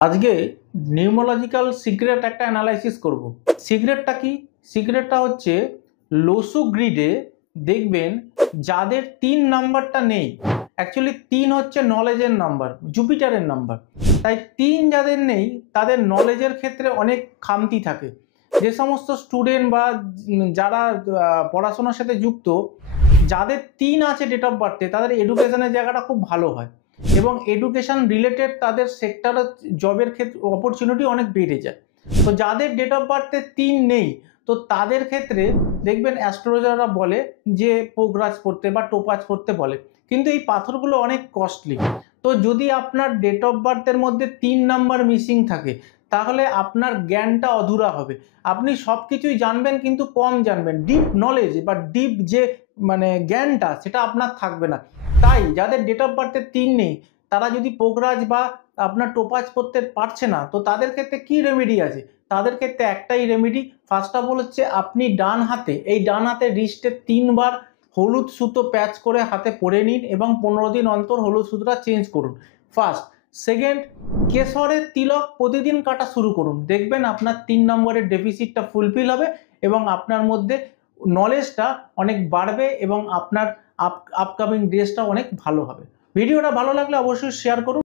আজকে নিউমোলজিক্যাল সিক্রেট একটা অ্যানালাইসিস করব। সিক্রেটটা কি? সিক্রেটটা হচ্ছে লোসু গ্রিডে দেখবেন যাদের 3 নাম্বারটা নেই, অ্যাকচুয়ালি 3 হচ্ছে নলেজের নাম্বার, জুপিটারের নাম্বার। তাই 3 যাদের নেই তাদের নলেজের ক্ষেত্রে অনেক খামতি থাকে। যে সমস্ত স্টুডেন্ট বা যারা পড়াশোনার সাথে যুক্ত, যাদের 3 আছে ডেট অফ বার্থে, তাদের এডুকেশনের জায়গাটা খুব ভালো হয় এবং এডুকেশন রিলেটেড তাদের সেক্টরে জবের ক্ষেত্রে অপরচুনিটি অনেক বেড়ে যায়। তো যাদের ডেট অফ বার্থে 3 নেই, তো তাদের ক্ষেত্রে দেখবেন অ্যাস্ট্রোলজাররা বলে যে পোগরাজ করতে বা টোপাজ করতে বলে, কিন্তু এই পাথরগুলো অনেক কস্টলি। তো যদি আপনার ডেট অফ বার্থের মধ্যে 3 নাম্বার মিসিং থাকে, তাহলে আপনার জ্ঞানটা অধুরা হবে। আপনি সব কিছুই জানবেন কিন্তু কম জানবেন, ডিপ নলেজ বা ডিপ যে জ্ঞানটা সেটা আপনার থাকবে না। তাই যাদের ডেট অফ বার্থে 3 নেই, তারা যদি পোগরাজ বা আপনার টোপাজ করতে পারছে না, তো তাদের ক্ষেত্রে কি রেমেডি আছে? তাদের ক্ষেত্রে একটাই রেমেডি। ফার্স্ট অফ অল হচ্ছে আপনি ডান হাতে রিস্টে 3 বার হলুদ সুতো প্যাচ করে হাতে পরে নিন এবং 15 দিন অন্তর হলুদ সুতোটা চেঞ্জ করুন। ফার্স্ট। সেকেন্ড, কেশরের তিলক প্রতিদিন কাটা শুরু করুন। দেখবেন আপনার 3 নম্বরের ডেফিসিটটা ফুলফিল হবে এবং আপনার মধ্যে নলেজটা অনেক বাড়বে এবং আপনার আপকামিং ডেজটা অনেক ভালো হবে। ভিডিওটা ভালো লাগলে অবশ্যই শেয়ার করুন।